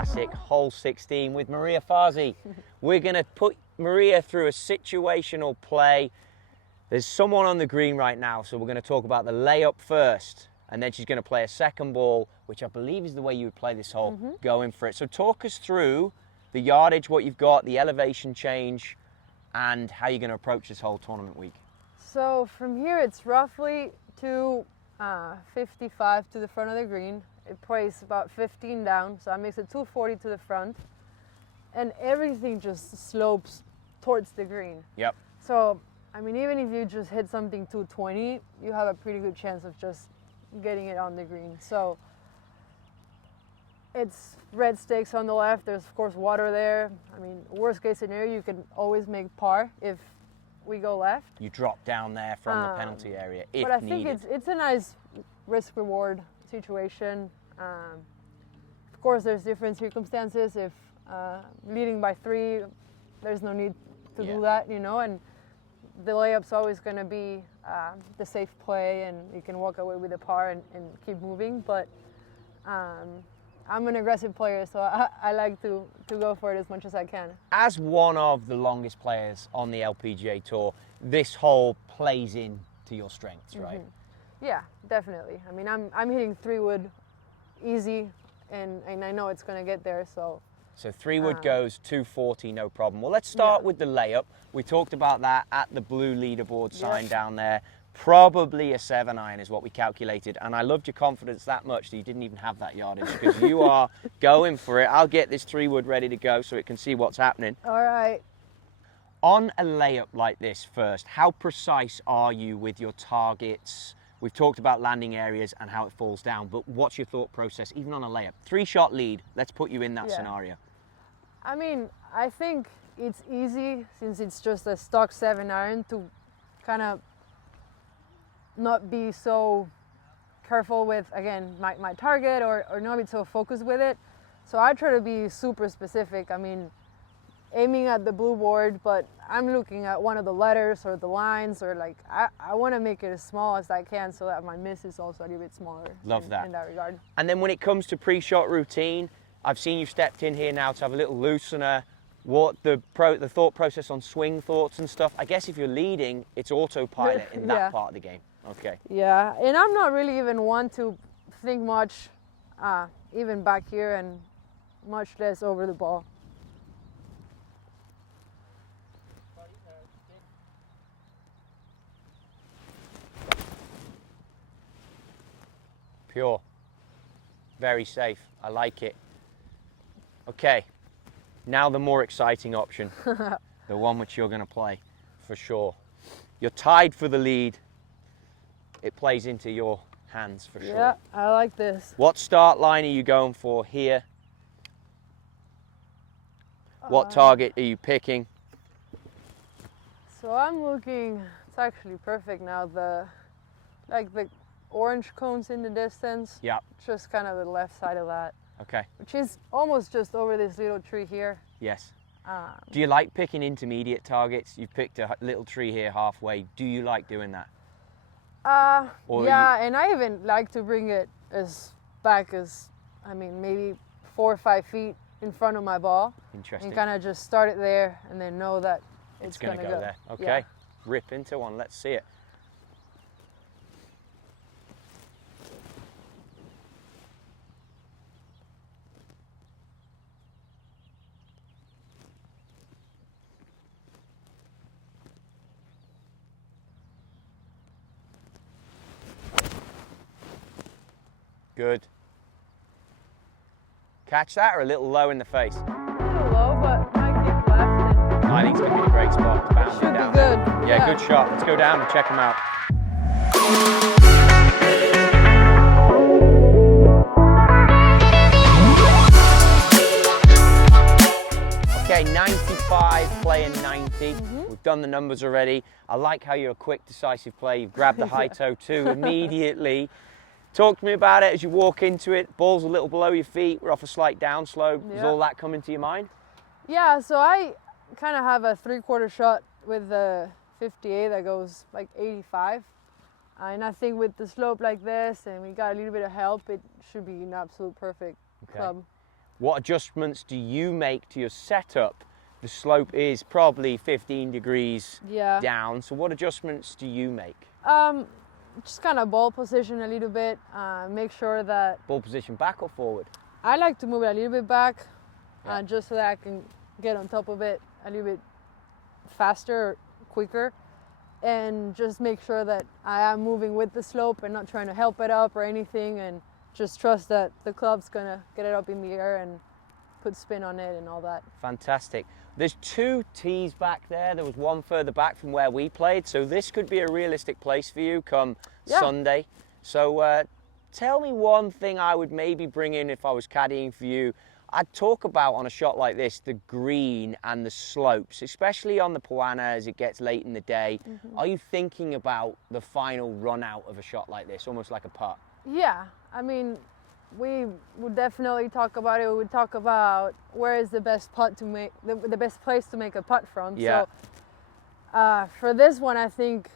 Classic, hole 16 with Maria Fassi. We're going to put Maria through a situational play. There's someone on the green right now, so we're going to talk about the layup first, and then she's going to play a second ball, which I believe is the way you would play this hole, going for it. So talk us through the yardage, what you've got, the elevation change, and how you're going to approach this whole tournament week. So from here, it's roughly 255 to the front of the green. It plays about 15 down, so that makes it 240 to the front. And everything just slopes towards the green. Yep. So, I mean, even if you just hit something 220, you have a pretty good chance of just getting it on the green. So, it's red stakes on the left. There's, of course, water there. I mean, worst case scenario, you can always make par if we go left. You drop down there from the penalty area if But I needed. think it's a nice risk-reward situation. Of course, there's different circumstances. If leading by 3, there's no need to do that, you know, and the layup's always going to be the safe play, and you can walk away with a par and keep moving. But I'm an aggressive player, so I like to go for it as much as I can. As one of the longest players on the LPGA Tour, this hole plays into your strengths, right? Yeah, definitely. I mean, I'm hitting 3-wood easy, and I know it's going to get there, so. So 3-wood goes 240, no problem. Well, let's start with the layup. We talked about that at the blue leaderboard sign down there. Probably a 7-iron is what we calculated, and I loved your confidence that much that you didn't even have that yardage, because you are going for it. I'll get this 3-wood ready to go so it can see what's happening. All right. On a layup like this first, how precise are you with your targets? We've talked about landing areas and how it falls down, but what's your thought process, even on a layup? 3-shot lead, let's put you in that scenario. I mean, I think it's easy, since it's just a stock 7-iron, to kind of not be so careful with, again, my target, or not be so focused with it. So I try to be super specific. I mean, aiming at the blue board, but I'm looking at one of the letters or the lines, or like, I want to make it as small as I can so that my miss is also a little bit smaller. Love that. In that regard. And then when it comes to pre-shot routine, I've seen you stepped in here now to have a little loosener. What the thought process on swing thoughts and stuff? I guess if you're leading, it's autopilot in that part of the game. Okay. Yeah, and I'm not really even one to think much, even back here, and much less over the ball. Pure. Very safe. I like it. Okay. Now the more exciting option. The one which you're going to play, for sure. You're tied for the lead. It plays into your hands, for sure. Yeah, I like this. What start line are you going for here? What target are you picking? So I'm looking, it's actually perfect now, the orange cones in the distance. Yeah. Just kind of the left side of that. Okay. Which is almost just over this little tree here. Yes. Do you like picking intermediate targets? You've picked a little tree here halfway. Do you like doing that? Yeah, and I even like to bring it as back as, I mean, maybe 4 or 5 feet in front of my ball. Interesting. And kind of just start it there, and then know that it's going to go there. Okay. Yeah. Rip into one. Let's see it. Good. Catch that, or a little low in the face? A little low, but might kick left. I think it's going to be a great spot to bounce it Should down. be good. Yeah, good shot. Let's go down and check them out. Okay, 95, playing 90. We've done the numbers already. I like how you're a quick, decisive player. You've grabbed the high toe too immediately. Talk to me about it as you walk into it. Ball's a little below your feet. We're off a slight downslope. Is all that coming to your mind? Yeah, so I kind of have a 3/4 shot with the 58 that goes like 85. And I think with the slope like this, and we got a little bit of help, it should be an absolute perfect club. What adjustments do you make to your setup? The slope is probably 15 degrees down, so what adjustments do you make? Just kind of ball position a little bit, make sure that... Ball position back or forward? I like to move it a little bit back, just so that I can get on top of it a little bit faster, quicker, and just make sure that I am moving with the slope and not trying to help it up or anything, and just trust that the club's gonna get it up in the air and put spin on it and all that. Fantastic. There's 2 tees back there. There was one further back from where we played, so this could be a realistic place for you come Sunday. So tell me one thing I would maybe bring in if I was caddying for you. I'd talk about on a shot like this, the green and the slopes, especially on the Poana as it gets late in the day. Are you thinking about the final run out of a shot like this, almost like a putt? Yeah, I mean, we would definitely talk about it. We would talk about where is the best putt to make, the best place to make a putt from. Yeah. So for this one, I think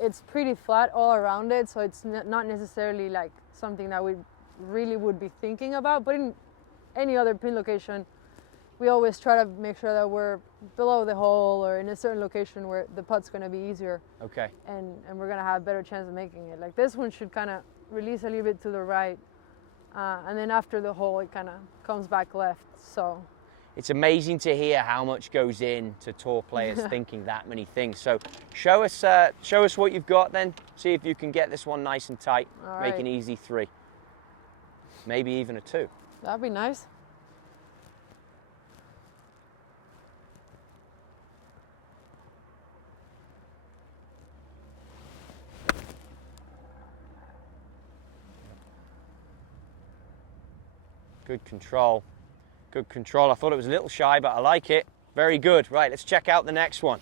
it's pretty flat all around it, so it's not necessarily like something that we really would be thinking about. But in any other pin location, we always try to make sure that we're below the hole or in a certain location where the putt's going to be easier. Okay. And we're going to have a better chance of making it. Like this one should kind of release a little bit to the right, and then after the hole it kind of comes back left. So it's amazing to hear how much goes in to tour players thinking that many things. So show us what you've got then. See if you can get this one nice and tight. All make right. an easy 3, maybe even a 2. That'd be nice. Good control. Good control. I thought it was a little shy, but I like it. Very good. Right, let's check out the next one.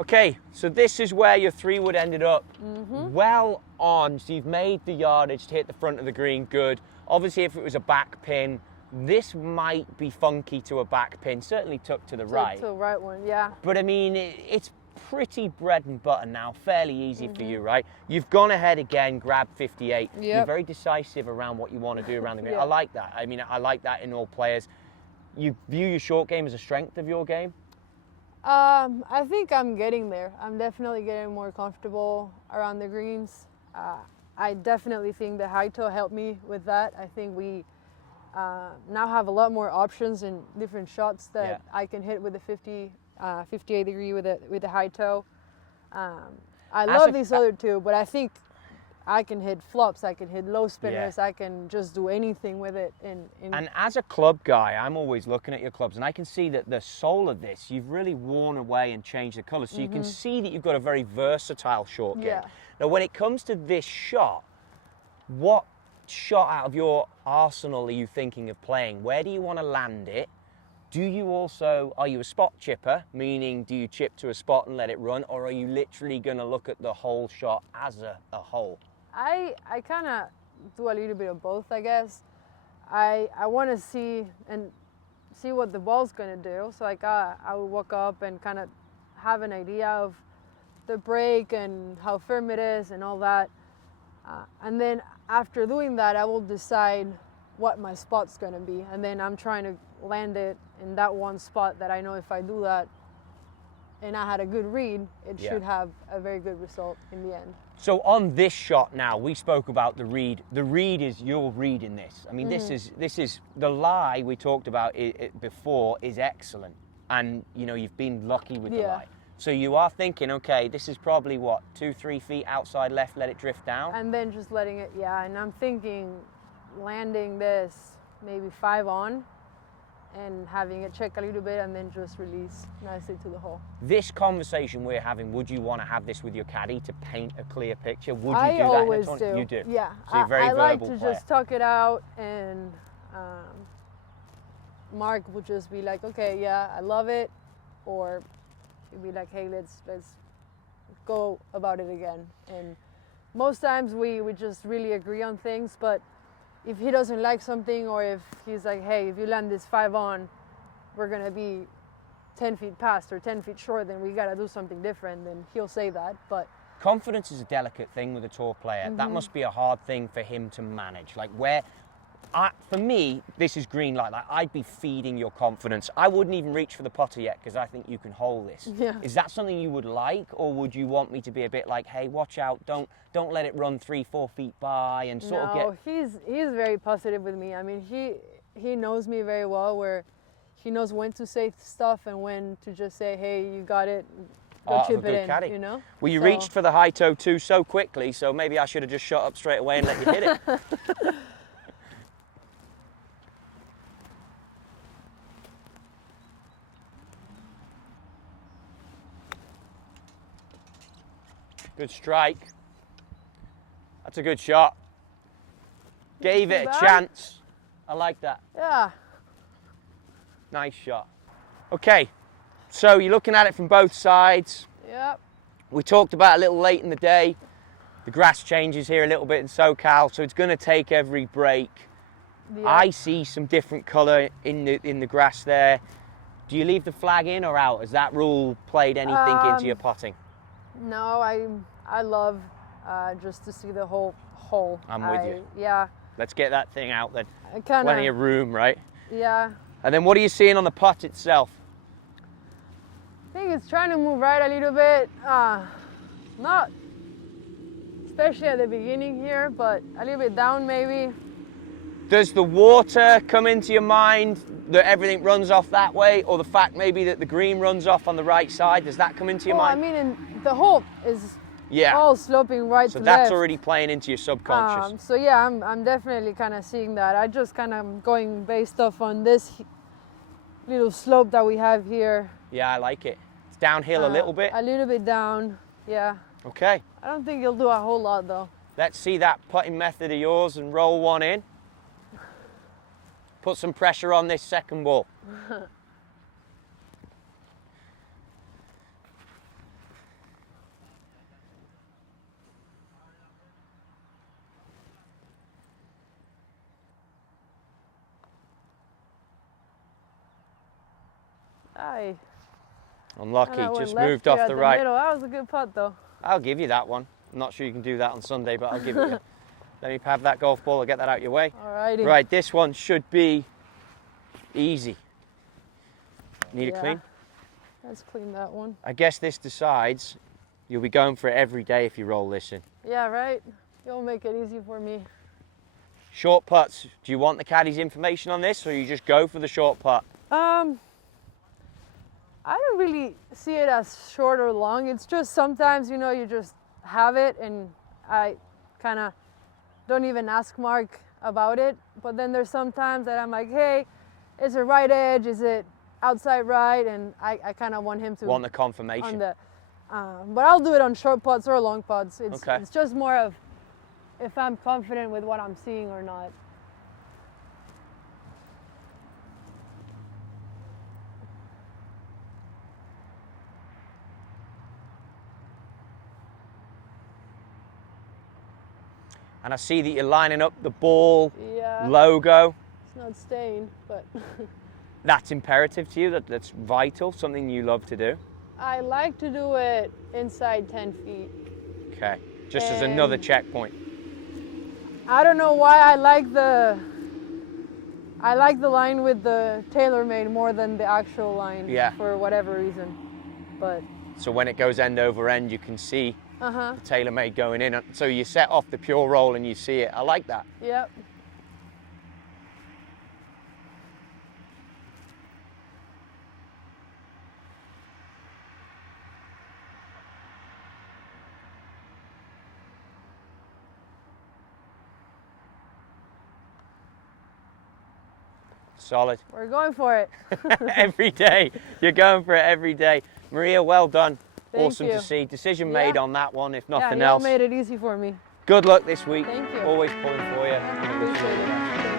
Okay, so this is where your 3-wood ended up. Well on, so you've made the yardage to hit the front of the green. Good. Obviously, if it was a back pin, this might be funky to a back pin. Certainly tucked to the right. To the right one, yeah. But I mean, it's pretty bread and butter now, fairly easy for you, right? You've gone ahead again, grabbed 58. You're very decisive around what you want to do around the green. I like that. I mean, I like that in all players. You view your short game as a strength of your game? I think I'm getting there. I'm definitely getting more comfortable around the greens. I definitely think the high toe helped me with that. I think we now have a lot more options and different shots that I can hit with the 58 degree with the high toe. I love these other 2, but I think I can hit flops, I can hit low spinners, I can just do anything with it. And as a club guy, I'm always looking at your clubs, and I can see that the sole of this, you've really worn away and changed the colour, so you can see that you've got a very versatile short game. Now, when it comes to this shot, what shot out of your arsenal are you thinking of playing? Where do you want to land it? Do you also, are you a spot chipper, meaning do you chip to a spot and let it run, or are you literally going to look at the whole shot as a whole? I kind of do a little bit of both, I guess. I want to see what the ball's going to do. So like I will walk up and kind of have an idea of the break and how firm it is and all that. And then after doing that, I will decide what my spot's going to be. And then I'm trying to land it in that one spot that I know if I do that and I had a good read, it should have a very good result in the end. So on this shot now, we spoke about the read. The read is your read in this. I mean, this is the lie we talked about it before is excellent. And, you know, you've been lucky with the lie. So you are thinking, okay, this is probably what, 2-3 feet outside left, let it drift down? And then just letting it, and I'm thinking landing this maybe 5 on and having it check a little bit and then just release nicely to the hole. This conversation we're having, would you want to have this with your caddy to paint a clear picture? Would you I do that always in a tournament? do. You do? Yeah. So you're a very I like verbal to player. just talk it out, and Mark would just be like, okay, yeah, I love it. Or he'd be like, hey, let's go about it again. And most times we just really agree on things, but if he doesn't like something, or if he's like, hey, if you land this 5 on, we're gonna be 10 feet past or 10 feet short, then we gotta do something different, then he'll say that. But confidence is a delicate thing with a tour player. That must be a hard thing for him to manage. Like, where For me, this is green light. Like, I'd be feeding your confidence. I wouldn't even reach for the putter yet because I think you can hold this. Yeah. Is that something you would like, or would you want me to be a bit like, hey, watch out, don't let it run 3-4 feet by and sort of get... No, he's very positive with me. I mean, he knows me very well, where he knows when to say stuff and when to just say, hey, you got it, go chip it in, caddy. you know? Well, you reached for the high toe too so quickly, so maybe I should have just shut up straight away and let you hit it. Good strike. That's a good shot. Gave it a chance. I like that. Yeah. Nice shot. Okay, so you're looking at it from both sides. Yep. We talked about a little late in the day. The grass changes here a little bit in SoCal, so it's going to take every break. Yep. I see some different colour in the grass there. Do you leave the flag in or out? Has that rule played anything into your putting? No, I love just to see the whole hole. I'm with you. Yeah. Let's get that thing out then. Kinda, Plenty of room, right? Yeah. And then what are you seeing on the putt itself? I think it's trying to move right a little bit. Not especially at the beginning here, but a little bit down maybe. Does the water come into your mind that everything runs off that way, or the fact maybe that the green runs off on the right side? Does that come into your mind? I mean, the hole is all sloping right to left. So that's left. already playing into your subconscious. So yeah, I'm definitely kind of seeing that. I just kind of going based off on this little slope that we have here. Yeah, I like it. It's downhill a little bit. A little bit down, yeah. Okay. I don't think you'll do a whole lot though. Let's see that putting method of yours and roll one in. Put some pressure on this second ball. Unlucky, just moved off the right. Middle. That was a good putt though. I'll give you that one. I'm not sure you can do that on Sunday, but I'll give it you. Let me have that golf ball, I'll get that out your way. Alrighty. Right, this one should be easy. Need it clean? Let's clean that one. I guess this decides you'll be going for it every day if you roll this in. Yeah, right? You'll make it easy for me. Short putts, do you want the caddy's information on this, or you just go for the short putt? I don't really see it as short or long. It's just sometimes, you know, you just have it, and I kind of don't even ask Mark about it. But then there's sometimes that I'm like, hey, is it right edge? Is it outside right? And I kind of want him to want the confirmation. On the, but I'll do it on short putts or long putts. It's just more of if I'm confident with what I'm seeing or not. And I see that you're lining up the ball logo. It's not staying, but... That's imperative to you, that's vital, something you love to do? I like to do it inside 10 feet. Okay, just as another checkpoint. I don't know why I like the line with the TaylorMade more than the actual line, for whatever reason. But so when it goes end over end, you can see the TaylorMade going in. So you set off the pure roll and you see it. I like that. Yep. Solid. We're going for it. Every day. You're going for it every day. Maria, well done. Thank awesome you. To see. Decision made on that one, if nothing else. else. Yeah, you made it easy for me. Good luck this week. Thank you. Always pulling for you. I appreciate it.